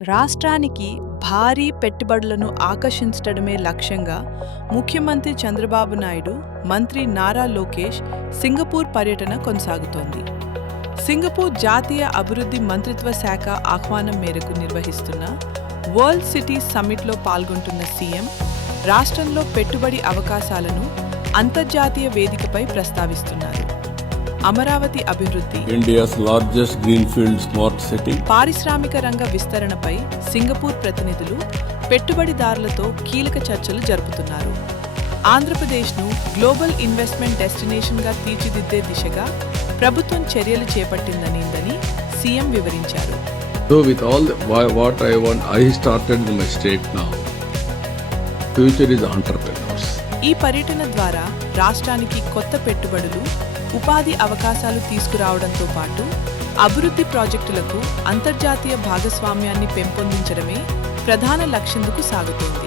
రాష్ట్రానికి భారీ పెట్టుబడులను ఆకర్షించడమే లక్ష్యంగా ముఖ్యమంత్రి చంద్రబాబు నాయుడు, మంత్రి నారా లోకేష్ సింగపూర్ పర్యటన కొనసాగుతోంది. సింగపూర్ జాతీయ అభివృద్ధి మంత్రిత్వ శాఖ ఆహ్వానం మేరకు నిర్వహిస్తున్న వరల్డ్ సిటీస్ సమ్మిట్లో పాల్గొంటున్న సీఎం రాష్ట్రంలో పెట్టుబడి అవకాశాలను అంతర్జాతీయ వేదికపై ప్రస్తావిస్తున్నారు. అమరావతి అభివృద్ధి, India's largest greenfield smart city, పారిశ్రామిక రంగ విస్తరణపై సింగపూర్ ప్రతినిధులు, పెట్టుబడిదారులతో కీలక చర్చలు జరుపుతున్నారు. ఆంధ్రప్రదేశ్ను గ్లోబల్ ఇన్వెస్ట్మెంట్ డెస్టినేషన్గా తీర్చిదిద్దే దిశగా ప్రభుత్వం చర్యలు చేపట్టిందని సీఎం వివరించారు. so with all what I started in my state now, future is entrepreneurs. ఈ పర్యటన ద్వారా రాష్ట్రానికి కొత్త పెట్టుబడులు, ఉపాధి అవకాశాలు తీసుకురావడంతో పాటు అభివృద్ధి ప్రాజెక్టులకు అంతర్జాతీయ భాగస్వామ్యాన్ని పెంపొందించడమే ప్రధాన లక్ష్యందుకు సాగుతోంది.